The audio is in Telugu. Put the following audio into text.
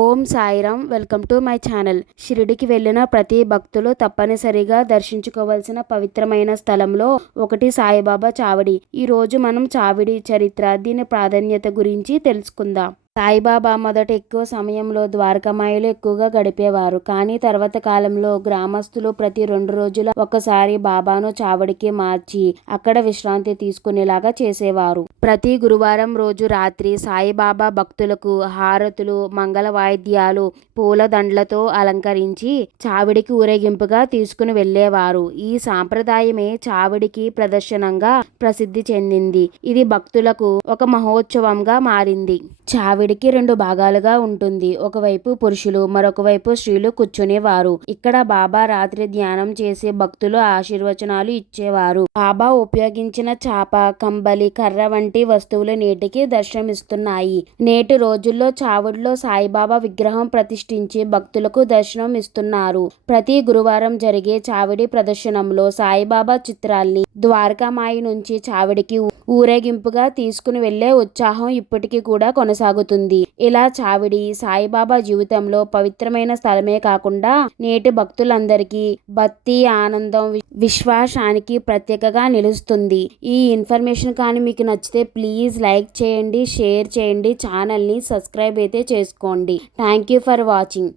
Om Sairam welcome to my channel. షిరిడికి వెళ్ళిన ప్రతి భక్తులు తప్పనిసరిగా దర్శించుకోవాల్సిన పవిత్రమైన స్థలంలో ఒకటి సాయిబాబా చావడి. ఈ రోజు మనం చావిడి చరిత్ర దీని ప్రాధాన్యత గురించి తెలుసుకుందాం. సాయిబాబా మొదట ఎక్కువ సమయంలో ద్వారకామాయలు ఎక్కువగా గడిపేవారు. కానీ తర్వాత కాలంలో గ్రామస్తులు ప్రతి రెండు రోజుల ఒకసారి బాబాను చావడికి మార్చి అక్కడ విశ్రాంతి తీసుకునేలాగా చేసేవారు. ప్రతి గురువారం రోజు రాత్రి సాయిబాబా భక్తులకు హారతులు మంగళ వాయిద్యాలు పూలదండలతో అలంకరించి చావిడికి ఊరేగింపుగా తీసుకుని వెళ్ళేవారు. ఈ సాంప్రదాయమే చావిడికి ప్రదర్శనంగా ప్రసిద్ధి చెందింది. ఇది భక్తులకు ఒక మహోత్సవంగా మారింది. ఆవిడికి రెండు భాగాలుగా ఉంటుంది. ఒకవైపు పురుషులు మరొక వైపు స్త్రీలు కూర్చునేవారు. ఇక్కడ బాబా రాత్రి ధ్యానం చేసి భక్తులు ఆశీర్వచనాలు ఇచ్చేవారు. బాబా ఉపయోగించిన చాప కంబలి కర్ర వంటి వస్తువులు నేటికి దర్శనమిస్తున్నాయి. నేటి రోజుల్లో చావుడిలో సాయిబాబా విగ్రహం ప్రతిష్ఠించి భక్తులకు దర్శనం ఇస్తున్నారు ప్రతి గురువారం జరిగే చావిడి ప్రదర్శనంలో సాయిబాబా చిత్రాల్ని ద్వారకామాయి నుంచి చావిడికి ఊరేగింపుగా తీసుకుని వెళ్ళే ఉత్సాహం ఇప్పటికీ కూడా కొనసాగుతుంది. ఇలా చావిడి సాయిబాబా జీవితంలో పవిత్రమైన స్థలమే కాకుండా నేటి భక్తులందరికీ భక్తి ఆనందం విశ్వాసానికి ప్రత్యేకగా నిలుస్తుంది. ఈ ఇన్ఫర్మేషన్ కానీ మీకు నచ్చితే ప్లీజ్ లైక్ చేయండి షేర్ చేయండి ఛానల్ని సబ్స్క్రైబ్ అయితే చేసుకోండి. Thank you for watching.